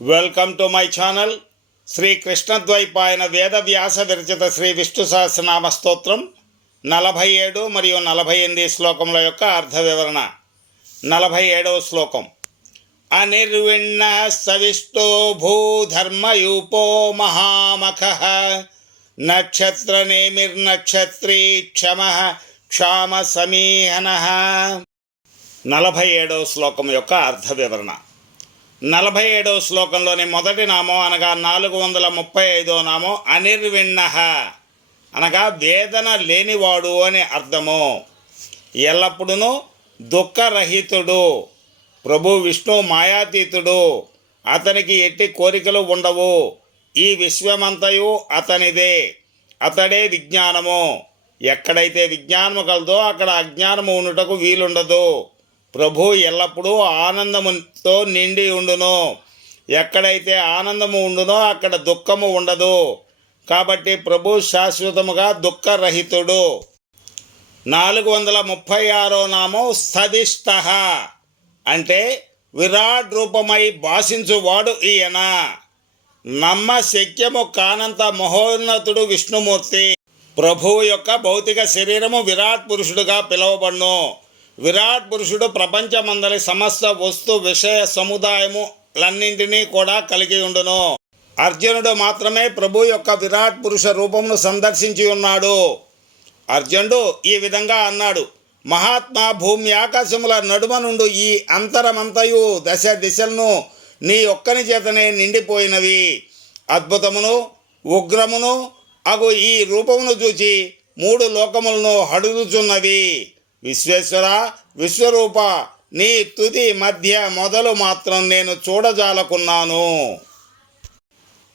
Welcome to my channel. Shri Krishna Dvaipayana Veda Vyasa విరచిత Shri Vishnu Sahasranama స్తోత్రం 47 మరియు 48 శ్లోకముల యొక్క అర్థ వివరణ. 47వ శ్లోకం. అనిర్విణ్ణ సవిష్టో భూధర్మయూపో మహామఖః నక్షత్రనేమిర్నక్షత్రీ క్షమః క్షామ సమీహనః. 47వ శ్లోకం యొక్క అర్థ వివరణ. 47వ శ్లోకంలోని మొదటి నామం అనగా 435వ నామం అనిర్విణ్ణః అనగా వేదన లేనివాడు అని అర్థము. ఎల్లప్పుడూ దుఃఖరహితుడు. ప్రభు విష్ణు మాయాతీతుడు. అతనికి ఎట్టి కోరికలు ఉండవు. ఈ విశ్వమంతయు అతనిదే. అతడే విజ్ఞానము. ఎక్కడైతే విజ్ఞానము కలదో అక్కడ అజ్ఞానము ఉండుటకు వీలుండదు. ప్రభు ఎల్లప్పుడూ ఆనందముతో నిండి ఉండును. ఎక్కడైతే ఆనందము ఉండునో అక్కడ దుఃఖము ఉండదు. కాబట్టి ప్రభు శాశ్వతముగా దుఃఖరహితుడు. 436వ నామం సదిష్టః అంటే విరాట్ రూపమై భాషించువాడు ఈయన. నమ్మశక్యము కానంత మహోన్నతుడు విష్ణుమూర్తి. ప్రభువు యొక్క భౌతిక శరీరము విరాట్ పురుషుడుగా పిలువబడును. విరాట్ పురుషుడు ప్రపంచమందలి సమస్త వస్తు విషయ సముదాయములన్నింటినీ కూడా కలిగి ఉండును. అర్జునుడు మాత్రమే ప్రభు యొక్క విరాట్ పురుష రూపమును సందర్శించి ఉన్నాడు. అర్జునుడు ఈ విధంగా అన్నాడు: మహాత్మా, భూమి ఆకాశముల నడుమ నుండి ఈ అంతరమంతయు దశ దిశలను నీ ఒక్కని చేతనే నిండిపోయినవి. అద్భుతమును ఉగ్రమును అగు ఈ రూపమును చూచి 3 లోకములను హడుగుచున్నవి. విశ్వేశ్వర, విశ్వరూప, నీ తుది మధ్య మొదలు మాత్రం నేను చూడజాలకున్నాను.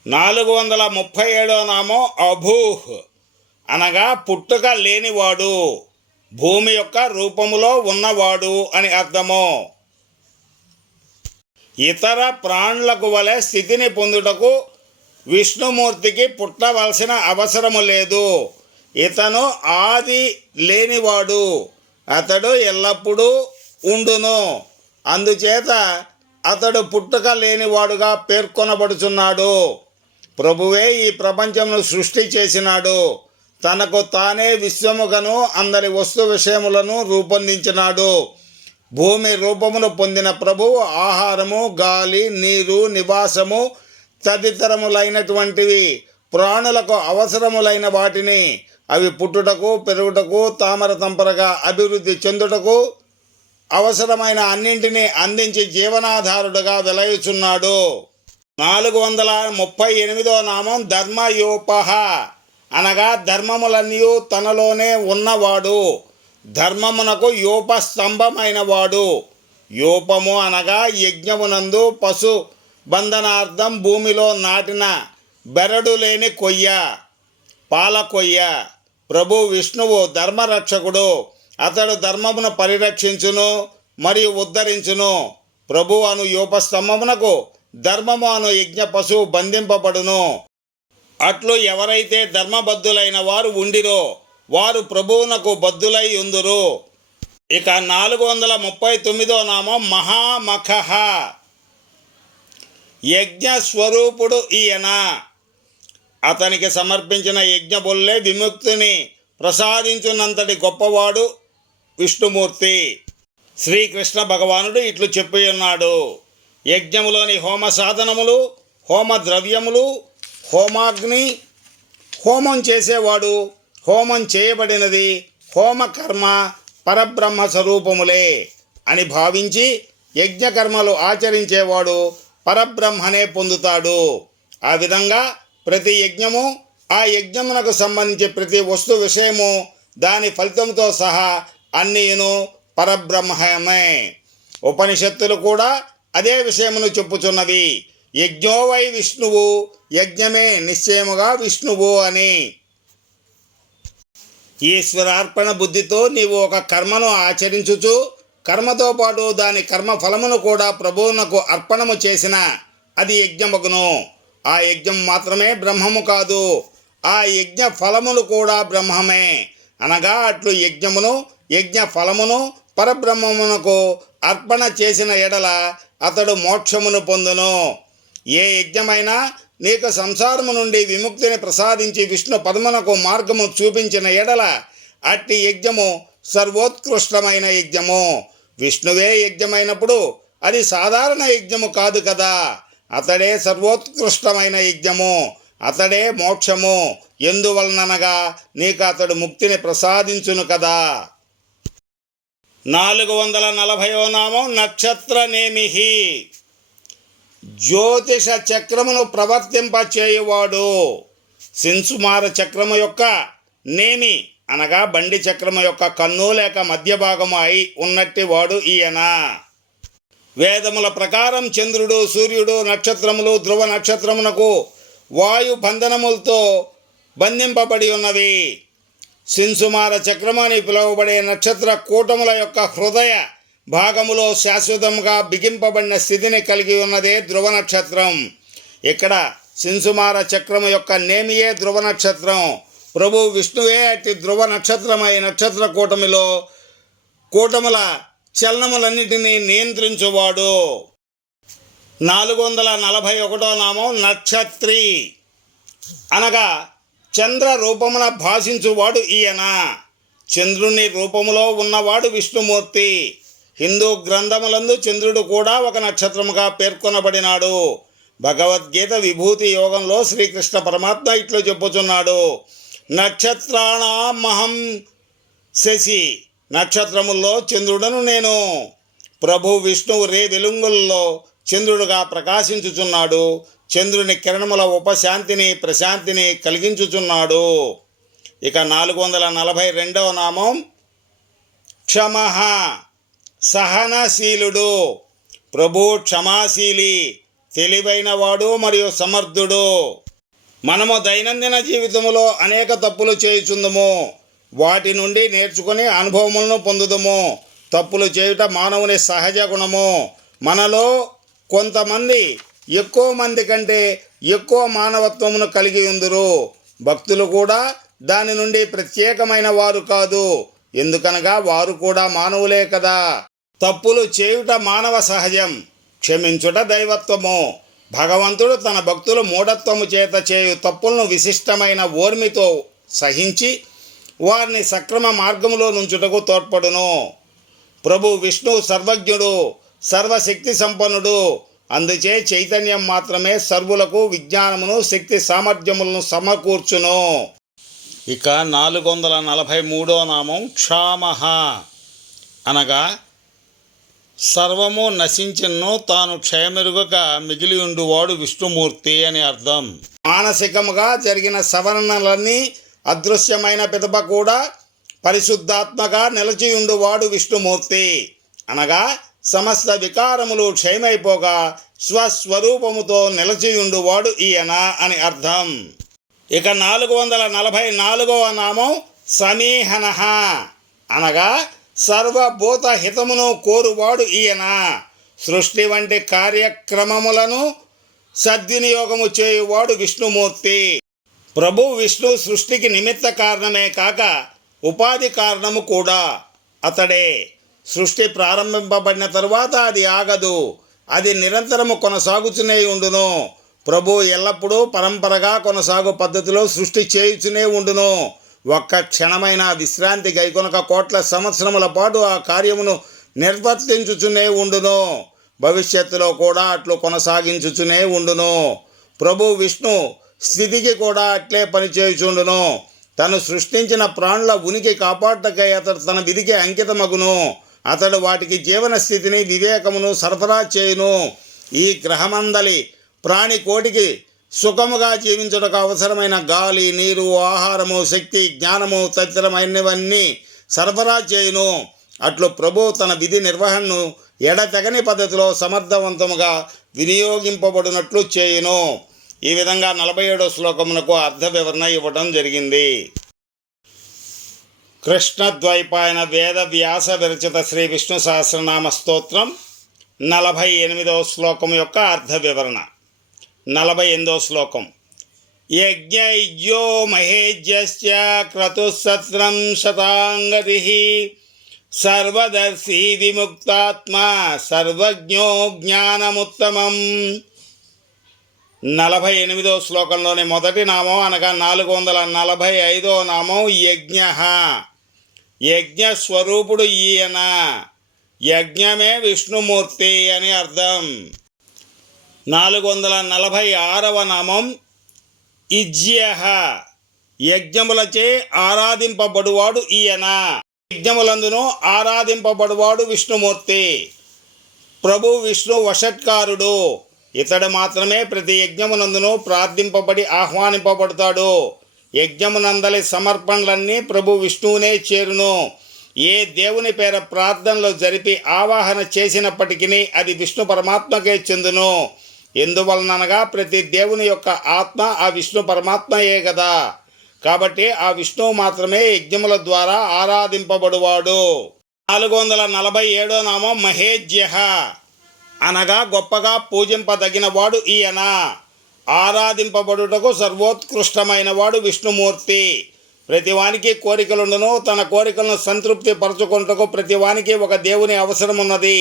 437వ నామం అభూహ్ అనగా పుట్టుక లేనివాడు, భూమి యొక్క రూపములో ఉన్నవాడు అని అర్థము. ఇతర ప్రాణులకు వలె స్థితిని పొందుటకు విష్ణుమూర్తికి పుట్టవలసిన అవసరము లేదు. ఇతను ఆది లేనివాడు. అతడు ఎల్లప్పుడూ ఉండును. అందుచేత అతడు పుట్టుక లేనివాడుగా పేర్కొనబడుచున్నాడు. ప్రభువే ఈ ప్రపంచమును సృష్టి చేసినాడు. తనకు తానే విశ్వముగను అందరి వస్తు విషయములను రూపొందించినాడు. భూమి రూపమును పొందిన ప్రభువు ఆహారము, గాలి, నీరు, నివాసము తదితరములైనటువంటివి ప్రాణులకు అవసరములైన వాటిని, అవి పుట్టుటకు, పెరుగుటకు, తామర తంపరగా అభివృద్ధి చెందుటకు అవసరమైన అన్నింటినీ అందించి జీవనాధారుడుగా వెలయుచున్నాడు. 438వ నామం ధర్మయోపః అనగా ధర్మములన్నీ తనలోనే ఉన్నవాడు. ధర్మమునకు యోప స్తంభమైనవాడు. యోపము అనగా యజ్ఞమునందు పశు బంధనార్థం భూమిలో నాటిన బెరడు లేని కొయ్య, పాల కొయ్య. ప్రభు విష్ణువు ధర్మరక్షకుడు. అతడు ధర్మమును పరిరక్షించును మరియు ఉద్ధరించును. ప్రభు అను యోపస్తంభమునకు ధర్మము అను యజ్ఞ పశువు బంధింపబడును. అట్లు ఎవరైతే ధర్మబద్ధులైన వారు ఉండిరో వారు ప్రభువునకు బద్ధులై ఉందురు. ఇక 439వ నామం మహామఖః యజ్ఞ స్వరూపుడు ఈయన. అతనికి సమర్పించిన యజ్ఞబొల్లే విముక్తిని ప్రసాదించున్నంతటి గొప్పవాడు విష్ణుమూర్తి. శ్రీకృష్ణ భగవానుడు ఇట్లు చెప్పి ఉన్నాడు: యజ్ఞములోని హోమ సాధనములు, హోమ ద్రవ్యములు, హోమాగ్ని, హోమం చేసేవాడు, హోమం చేయబడినది, హోమకర్మ పరబ్రహ్మ స్వరూపములే అని భావించి యజ్ఞకర్మలు ఆచరించేవాడు పరబ్రహ్మనే పొందుతాడు. ఆ విధంగా ప్రతి యజ్ఞము, ఆ యజ్ఞమునకు సంబంధించి ప్రతి వస్తు విషయము, దాని ఫలితంతో సహా అన్నీను పరబ్రహ్మమే. ఉపనిషత్తులు కూడా అదే విషయమును చెప్పుచున్నవి. యజ్ఞో వై విష్ణువు, యజ్ఞమే నిశ్చయముగా విష్ణువు అని. ఈశ్వరార్పణ బుద్ధితో నీవు ఒక కర్మను ఆచరించుచు కర్మతో పాటు దాని కర్మ ఫలమును కూడా ప్రభువునకు అర్పణము చేసిన అది యజ్ఞమగును. ఆ యజ్ఞం మాత్రమే బ్రహ్మము కాదు, ఆ యజ్ఞ ఫలములు కూడా బ్రహ్మమే. అనగా అట్లు యజ్ఞమును, యజ్ఞ ఫలమును పరబ్రహ్మమునకు అర్పణ చేసిన ఎడల అతడు మోక్షమును పొందును. ఏ యజ్ఞమైనా నీకు సంసారము నుండి విముక్తిని ప్రసాదించి విష్ణు పద్మనకు మార్గము చూపించిన ఎడల అట్టి యజ్ఞము సర్వోత్కృష్టమైన యజ్ఞము. విష్ణువే యజ్ఞమైనప్పుడు అది సాధారణ యజ్ఞము కాదు కదా. అతడే సర్వోత్కృష్టమైన యజ్ఞము, అతడే మోక్షము. ఎందువలననగా నీకు అతడు ముక్తిని ప్రసాదించును కదా. 440వ నామం నక్షత్రనేమిహి. జ్యోతిష చక్రమును ప్రవర్తింపచేయువాడు. శింసుమార చక్రము యొక్క నేమి అనగా బండి చక్రము యొక్క కన్ను లేక మధ్య భాగము అయి ఉన్నట్టి వాడు ఈయన. వేదముల ప్రకారం చంద్రుడు, సూర్యుడు, నక్షత్రములు ధ్రువ నక్షత్రమునకు వాయు బంధనములతో బంధింపబడి ఉన్నవి. శింసుమార చక్రము అని పిలువబడే నక్షత్ర కూటముల యొక్క హృదయ భాగములో శాశ్వతంగా బిగింపబడిన స్థితిని కలిగి ఉన్నదే ధ్రువ నక్షత్రం. ఇక్కడ శింసుమార చక్రము యొక్క నేమియే ధ్రువ నక్షత్రం. ప్రభు విష్ణువే అట్టి ధ్రువ నక్షత్రమై నక్షత్ర కూటముల చలనములన్నిటినీ నియంత్రించువాడు. 441వ నామం నక్షత్రి అనగా చంద్ర రూపమున భాషించువాడు ఈయన. చంద్రుని రూపములో ఉన్నవాడు విష్ణుమూర్తి. హిందూ గ్రంథములందు చంద్రుడు కూడా ఒక నక్షత్రముగా పేర్కొనబడినాడు. భగవద్గీత విభూతి యోగంలో శ్రీకృష్ణ పరమాత్మ ఇట్లు చెప్పుచున్నాడు, నక్షత్రాణమహం శశి. నక్షత్రముల్లో చంద్రుడను నేను. ప్రభు విష్ణువు రే వెలుగుల్లో చంద్రుడుగా ప్రకాశించుచున్నాడు. చంద్రుని కిరణముల ఉపశాంతిని ప్రశాంతిని కలిగించుచున్నాడు. ఇక 442వ నామం క్షమః, సహనశీలుడు. ప్రభు క్షమాశీలి, తెలివైనవాడు మరియు సమర్థుడు. మనము దైనందిన జీవితంలో అనేక తప్పులు చేయుచుందుము. వాటి నుండి నేర్చుకుని అనుభవములను పొందుదుము. తప్పులు చేయుట మానవుని సహజ గుణము. మనలో కొంతమంది ఎక్కువ మంది కంటే ఎక్కువ మానవత్వమును కలిగి ఉందురు. భక్తులు కూడా దాని నుండి ప్రత్యేకమైన వారు కాదు. ఎందుకనగా వారు కూడా మానవులే కదా. తప్పులు చేయుట మానవ సహజం, క్షమించుట దైవత్వము. భగవంతుడు తన భక్తులు మూఢత్వము చేత చేయు తప్పులను విశిష్టమైన ఓర్మితో సహించి వారిని సక్రమ మార్గములో నుంచుటకు తోడ్పడును. ప్రభు విష్ణు సర్వజ్ఞుడు, సర్వశక్తి సంపన్నుడు. అందుచే చైతన్యం మాత్రమే సర్వులకు విజ్ఞానమును శక్తి సామర్థ్యములను సమకూర్చును. ఇక 443వ నామం క్షామః అనగా సర్వము నశించినను తాను క్షయమెరుగక మిగిలియుండువాడు విష్ణుమూర్తి అని అర్థం. మానసికముగా జరిగిన సవరణలన్నీ అదృశ్యమైన పిదప కూడా పరిశుద్ధాత్మగా నిలచియుండువాడు విష్ణుమూర్తి. అనగా సమస్త వికారములు క్షయమైపోగా స్వస్వరూపముతో నిలచియుండువాడు ఈయన అని అర్థం. ఇక 444వ నామం సమీహనః అనగా సర్వభూత హితమును కోరువాడు ఈయన. సృష్టి వంటి కార్యక్రమములను సద్వినియోగము చేయువాడు విష్ణుమూర్తి. ప్రభు విష్ణు సృష్టికి నిమిత్త కారణమే కాక ఉపాధి కారణము కూడా అతడే. సృష్టి ప్రారంభింపబడిన తరువాత అది ఆగదు, అది నిరంతరము కొనసాగుతూనే ఉండును. ప్రభు ఎల్లప్పుడూ పరంపరగా కొనసాగు పద్ధతిలో సృష్టి చేయుచునే ఉండును. ఒక్క క్షణమైన విశ్రాంతి గైకొనక కోట్ల సంవత్సరముల పాటు ఆ కార్యమును నిర్వర్తించుచునే ఉండును. భవిష్యత్తులో కూడా అట్లు కొనసాగించుచునే ఉండును. ప్రభు విష్ణు స్థితికి కూడా అట్లే పనిచేయుచుండును. తను సృష్టించిన ప్రాణుల ఉనికి కాపాడటకై అతడు తన విధికి అంకితమగును. అతడు వాటికి జీవన స్థితిని వివేకమును సరఫరా చేయును. ఈ గ్రహమందలి ప్రాణి కోటికి సుఖముగా జీవించుటకు అవసరమైన గాలి, నీరు, ఆహారము, శక్తి, జ్ఞానము తదితరమైనవన్నీ సరఫరా చేయును. అట్లు ప్రభు తన విధి నిర్వహణను ఎడతెగని పద్ధతిలో సమర్థవంతముగా వినియోగింపబడినట్లు చేయును. ఈ విధంగా 47వ శ్లోకమునకు అర్థ వివరణ ఇవ్వడం జరిగింది. కృష్ణద్వైపాయన వేద వ్యాస విరచిత శ్రీ విష్ణు సహస్రనామ స్తోత్రం 48వ శ్లోకం యొక్క అర్థ వివరణ. 48వ శ్లోకం. యజ్ఞయజ్ఞో మహేజ్యస్య క్రతుసత్రం శతాంగతిః సర్వదర్శి విముక్తాత్మా సర్వజ్ఞో జ్ఞానముత్తమం. 48వ శ్లోకంలోని మొదటి నామం అనగా 445వ నామం యజ్ఞ. యజ్ఞస్వరూపుడు ఈయన. యజ్ఞమే విష్ణుమూర్తి అని అర్థం. 446వ నామం ఇజ్య. యజ్ఞములచే ఆరాధింపబడువాడు ఈయన. యజ్ఞములందును ఆరాధింపబడువాడు విష్ణుమూర్తి. ప్రభు విష్ణు వషట్కారుడు. ఇతడు మాత్రమే ప్రతి యజ్ఞమునందును ప్రార్థింపబడి ఆహ్వానింపబడతాడు. యజ్ఞమునందలి సమర్పణలన్నీ ప్రభు విష్ణువునే చేరును. ఏ దేవుని పేర ప్రార్థనలు జరిపి ఆవాహన చేసినప్పటికీ అది విష్ణు పరమాత్మకే చెందును. ఎందువలనగా ప్రతి దేవుని యొక్క ఆత్మ ఆ విష్ణు పరమాత్మయే కదా. కాబట్టి ఆ విష్ణువు మాత్రమే యజ్ఞముల ద్వారా ఆరాధింపబడువాడు. 447వ నామం మహేజ్య అనగా గొప్పగా పూజింపదగిన వాడు ఈయన. ఆరాధింపబడుటకు సర్వోత్కృష్టమైన వాడు విష్ణుమూర్తి. ప్రతివానికి కోరికలుండును. తన కోరికలను సంతృప్తి పరచుకుంటకు ప్రతివానికి ఒక దేవుని అవసరం ఉన్నది.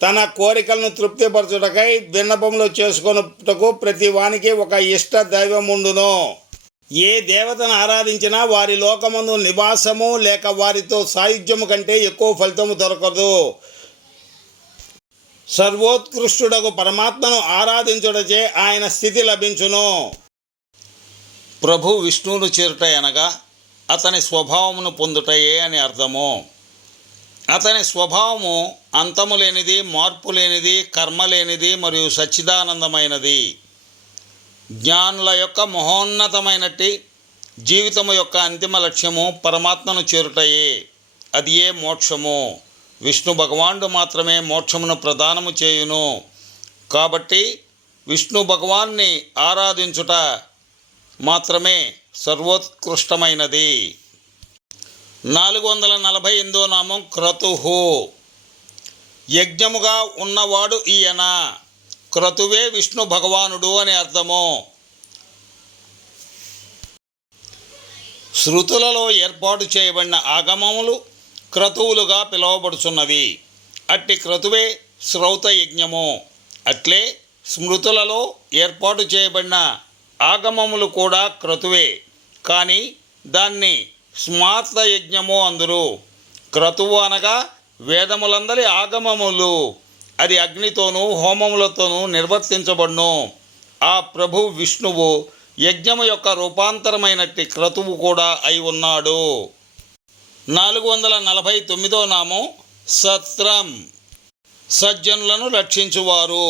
తన కోరికలను తృప్తిపరచుటకై విన్నపములు చేసుకొనుటకు ప్రతివానికి ఒక ఇష్ట దైవం ఉండును. ఏ దేవతను ఆరాధించినా వారి లోకమందు నివాసము లేక వారితో సాయుధ్యము కంటే ఎక్కువ ఫలితము దొరకదు. సర్వోత్కృష్టుడకు పరమాత్మను ఆరాధించుటచే ఆయన స్థితి లభించును. ప్రభు విష్ణువును చేరుట అనగా అతని స్వభావమును పొందుటయే అని అర్థము. అతని స్వభావము అంతము లేనిది, మార్పు లేనిది, కర్మ లేనిది మరియు సచ్చిదానందమైనది. జ్ఞానుల యొక్క మహోన్నతమైనట్టి జీవితము యొక్క అంతిమ లక్ష్యము పరమాత్మను చేరుటయే. అది ఏ మోక్షము. విష్ణు భగవానుడు మాత్రమే మోక్షమును ప్రదానము చేయును. కాబట్టి విష్ణు భగవాన్ని ఆరాధించుట మాత్రమే సర్వోత్కృష్టమైనది. 448వ నామం క్రతుహు. యజ్ఞముగా ఉన్నవాడు ఈయన. క్రతువే విష్ణు భగవానుడు అని అర్థము. శృతులలో ఏర్పాటు చేయబడిన ఆగమములు క్రతువులుగా పిలువబడుచున్నవి. అట్టి క్రతువే శ్రౌత యజ్ఞము. అట్లే స్మృతులలో ఏర్పాటు చేయబడిన ఆగమములు కూడా క్రతువే, కానీ దాన్ని స్మార్త యజ్ఞము అందురు. క్రతువు అనగా వేదములందరి ఆగమములు. అది అగ్నితోనూ హోమములతోనూ నిర్వర్తించబడును. ఆ ప్రభు విష్ణువు యజ్ఞము యొక్క రూపాంతరమైనట్టి క్రతువు కూడా అయి ఉన్నాడు. 449వ నామం సత్రం. సజ్జనులను రక్షించువారు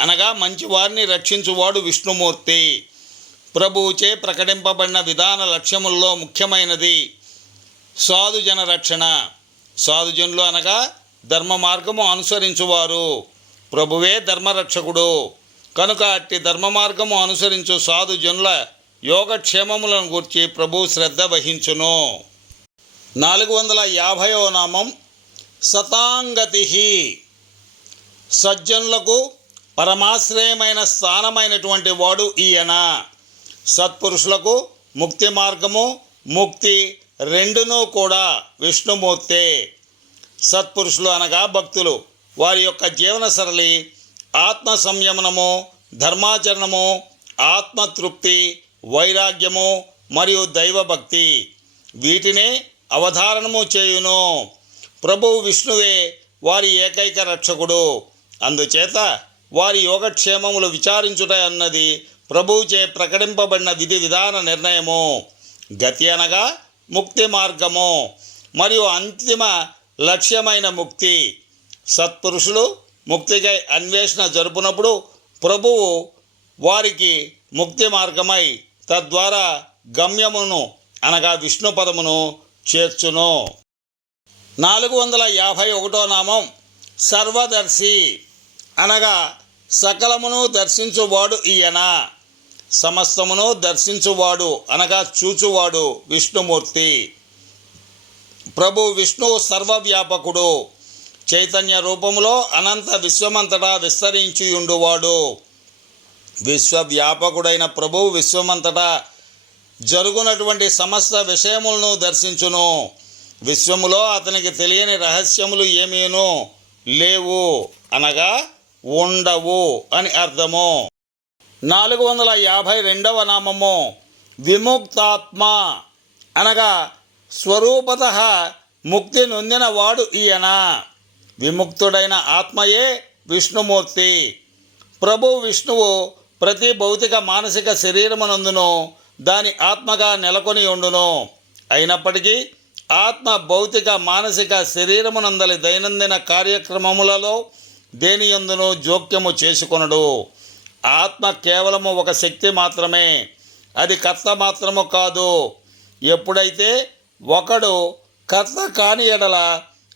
అనగా మంచివారిని రక్షించువాడు విష్ణుమూర్తి. ప్రభువుచే ప్రకటింపబడిన విధాన లక్ష్యముల్లో ముఖ్యమైనది సాధుజన రక్షణ. సాధుజనులు అనగా ధర్మ మార్గము అనుసరించువారు. ప్రభువే ధర్మరక్షకుడు. కనుక అట్టి ధర్మ మార్గము అనుసరించు సాధుజనుల యోగక్షేమములను గూర్చి ప్రభు శ్రద్ధ వహించును. 450వ నామం సతాంగతి. సజ్జనులకు పరమాశ్రయమైన స్థానమైనటువంటి వాడు ఈయన. సత్పురుషులకు ముక్తి మార్గము, ముక్తి రెండునూ కూడా విష్ణుమూర్తే. సత్పురుషులు అనగా భక్తులు. వారి యొక్క జీవన సరళి ఆత్మ సంయమనము, ధర్మాచరణము, ఆత్మతృప్తి, వైరాగ్యము మరియు దైవభక్తి. వీటినే అవధారణము చేయును. ప్రభువు విష్ణువే వారి ఏకైక రక్షకుడు. అందుచేత వారి యోగక్షేమములు విచారించుట అన్నది ప్రభువుచే ప్రకటింపబడిన విధి విధాన నిర్ణయము. గతి అనగా ముక్తి మార్గము మరియు అంతిమ లక్ష్యమైన ముక్తి. సత్పురుషులు ముక్తికై అన్వేషణ జరుపునప్పుడు ప్రభువు వారికి ముక్తి మార్గమై తద్వారా గమ్యమును అనగా విష్ణు పదమును చేర్చును. 451వ నామం సర్వదర్శి అనగా సకలమును దర్శించువాడు ఈయన. సమస్తమును దర్శించువాడు అనగా చూచువాడు విష్ణుమూర్తి. ప్రభు విష్ణువు సర్వవ్యాపకుడు. చైతన్య రూపములో అనంత విశ్వమంతటా విస్తరించియుండువాడు. విశ్వవ్యాపకుడైన ప్రభువు విశ్వమంతటా జరుగునటువంటి సమస్త విషయములను దర్శించును. విశ్వములో అతనికి తెలియని రహస్యములు ఏమీనూ లేవు అనగా ఉండవు అని అర్థము. 452వ నామము విముక్తాత్మ, అనగా స్వరూపత ముక్తి నొందినవాడు ఈయన. విముక్తుడైన ఆత్మయే విష్ణుమూర్తి. ప్రభు విష్ణువు ప్రతి భౌతిక మానసిక శరీరమునందును దాని ఆత్మగా నెలకొని ఉండును. అయినప్పటికీ ఆత్మ భౌతిక మానసిక శరీరమునందలి దైనందిన కార్యక్రమములలో దేనియందును జోక్యము చేసుకొనడు. ఆత్మ కేవలము ఒక శక్తి మాత్రమే, అది కర్త మాత్రము కాదు. ఎప్పుడైతే ఒకడు కర్త కాని ఎడల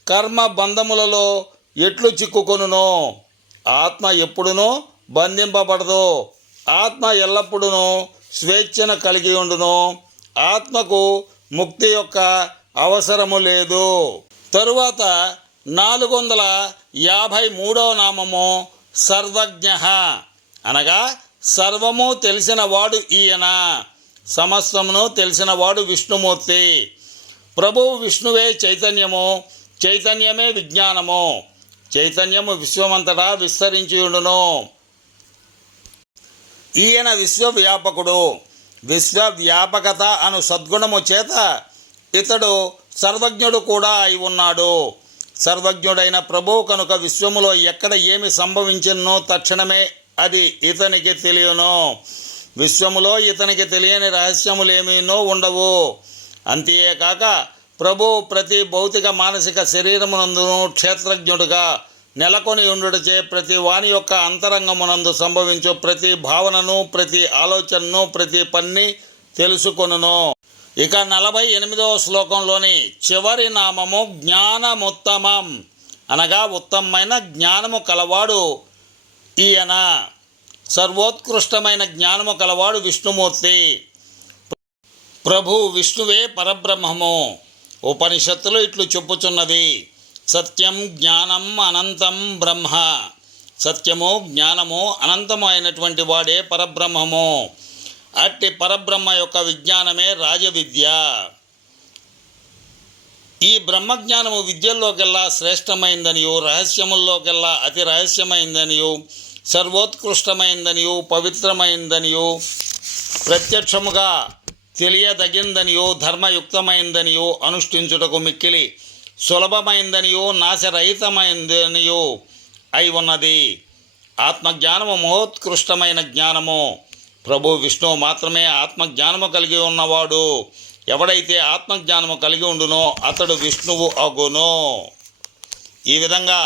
కర్మ బంధములలో ఎట్లు చిక్కుకొనునో, ఆత్మ ఎప్పుడునూ బంధింపబడదు. ఆత్మ ఎల్లప్పుడూ స్వేచ్ఛను కలిగి ఉండును. ఆత్మకు ముక్తి యొక్క అవసరము లేదు. తరువాత 453వ నామము సర్వజ్ఞ, అనగా సర్వము తెలిసినవాడు ఈయన. సమస్తమును తెలిసినవాడు విష్ణుమూర్తి. ప్రభువు విష్ణువే చైతన్యము, చైతన్యమే విజ్ఞానము. చైతన్యము విశ్వమంతటా విస్తరించి ఉండును. ఈయన విశ్వవ్యాపకుడు. విశ్వవ్యాపకత అను సద్గుణము చేత ఇతడు సర్వజ్ఞుడు కూడా అయి ఉన్నాడు. సర్వజ్ఞుడైన ప్రభువు కనుక విశ్వములో ఎక్కడ ఏమి సంభవించినో తక్షణమే అది ఇతనికి తెలియను. విశ్వములో ఇతనికి తెలియని రహస్యములేమీనో ఉండవు. అంతేకాక ప్రభువు ప్రతి భౌతిక మానసిక శరీరమునందును క్షేత్రజ్ఞుడుగా నెలకొని ఉండుటచే ప్రతి వాని యొక్క అంతరంగమునందు సంభవించు ప్రతి భావనను, ప్రతి ఆలోచనను, ప్రతి పన్ని తెలుసుకొనును. ఇక 48వ శ్లోకంలోని చివరి నామము జ్ఞానముత్తమం, అనగా ఉత్తమమైన జ్ఞానము కలవాడు ఈయన. సర్వోత్కృష్టమైన జ్ఞానము కలవాడు విష్ణుమూర్తి. ప్రభు విష్ణువే పరబ్రహ్మము. ఉపనిషత్తులు ఇట్లు చెప్పుచున్నవి: సత్యం జ్ఞానం అనంతం బ్రహ్మ. సత్యము జ్ఞానము అనంతము అయినటువంటి వాడే పరబ్రహ్మము. అట్టి పరబ్రహ్మ యొక్క విజ్ఞానమే రాజవిద్య. ఈ బ్రహ్మజ్ఞానము విద్యల్లోకెల్లా శ్రేష్టమైందనియు, రహస్యముల్లోకెల్లా అతి రహస్యమైందనియు, సర్వోత్కృష్టమైందనియు, పవిత్రమైందనియు, ప్రత్యక్షముగా తెలియదగిందనియు, ధర్మయుక్తమైందనియు, అనుష్ఠించుటకు మిక్కిలి సులభమైందనియు, నాశరహితమైందనియు అయి ఉన్నది. ఆత్మజ్ఞానము మహోత్కృష్టమైన జ్ఞానము. ప్రభు విష్ణువు మాత్రమే ఆత్మజ్ఞానము కలిగి ఉన్నవాడు. ఎవడైతే ఆత్మజ్ఞానము కలిగి ఉండునో అతడు విష్ణువు అగును. ఈ విధంగా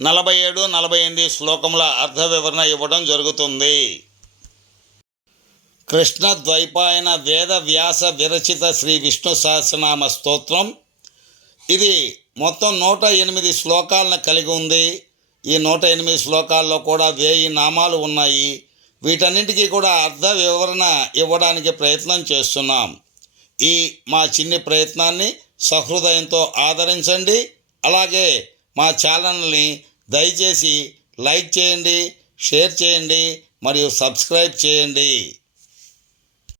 47, 48 శ్లోకముల అర్థ వివరణ ఇవ్వడం జరుగుతుంది. కృష్ణ ద్వైపాయన వేద వ్యాస విరచిత శ్రీ విష్ణు సహస్రనామ స్తోత్రం. ఇది మొత్తం 108 శ్లోకాలను కలిగి ఉంది. ఈ 108 శ్లోకాల్లో కూడా 1000 నామాలు ఉన్నాయి. వీటన్నింటికీ కూడా అర్థ వివరణ ఇవ్వడానికి ప్రయత్నం చేస్తున్నాం. ఈ మా చిన్ని ప్రయత్నాన్ని సహృదయంతో ఆదరించండి. అలాగే మా ఛానల్ని దయచేసి లైక్ చేయండి, షేర్ చేయండి మరియు సబ్స్క్రైబ్ చేయండి.